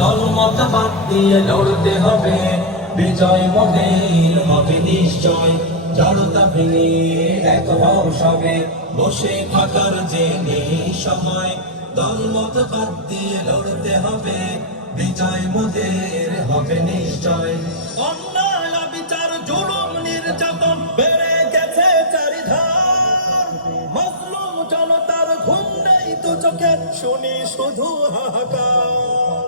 দলমত বাদ দিয়ে লড়তে হবে। বিজয় মোদের হবে নিশ্চয়। জড়তা ভেঙে এক সবে। বসে থাকার যে নেই সময়। দলমত বাদ দিয়ে লড়তে হবে। বিজয় মোদের হবে নিশ্চয়। অন্যায় বিচার জুলুম, নির্যাতন বেড়ে গেছে চারিধার। মজলুম জনতার ঘুম নেই দু চোখে। শুনি শুধু হাহাকার।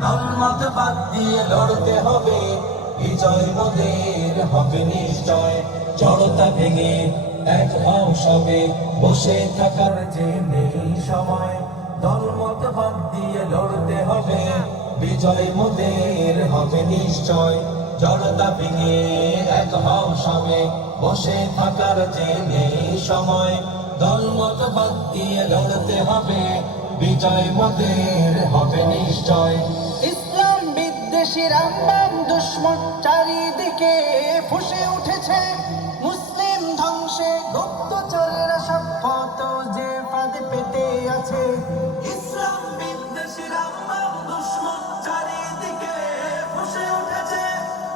দলমত বাদ দিয়ে লড়তে হবে। বিজয় মোদের হবে নিশ্চয়। জড়তা ভেঙে এক হও সবে। বসে থাকার যে নেই সময়। দলমত বাদ দিয়ে লড়তে হবে। বিজয় মোদের হবে নিশ্চয়। জড়তা ভেঙে এক হও সবে। বসে থাকার যে নেই সময়। দলমত বাদ দিয়ে লড়তে হবে। বিজয় মোদের হবে নিশ্চয়। ইসলাম বিদ্বেষী রামবাম দুশ্মন চারিদিকে ফুসে উঠেছে। মুসলিম ধ্বংসে গুপ্তচরেরা সব কত যে ফাঁদে পেতে আছে। ইসলাম বিদ্বেষী রামবাম দুশ্মন চারিদিকে ফুসে উঠেছে।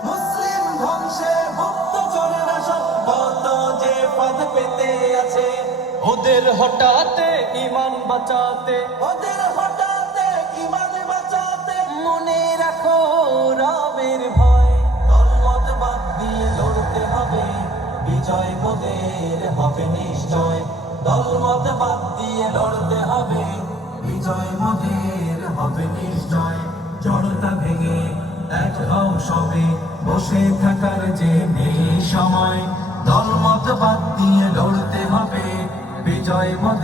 মুসলিম ধ্বংসে সব যে পদ পেতে আছে। ওদের হঠাতে ইমান বাঁচাতে ওদের হঠাতে ইমান বাঁচাতে মনে রাখো রামের ভয়। বাদ দিয়ে লড়তে হবে বিজয় মোদের হবে নিশ্চয়। দলমত বাদ দিয়ে লড়তে হবে বিজয় মোদের হবে নিশ্চয়। জড়তা ভেঙে এক হও সবে বসে থাকার যে নেই সময়। দলমত বাদ দিয়ে লড়তে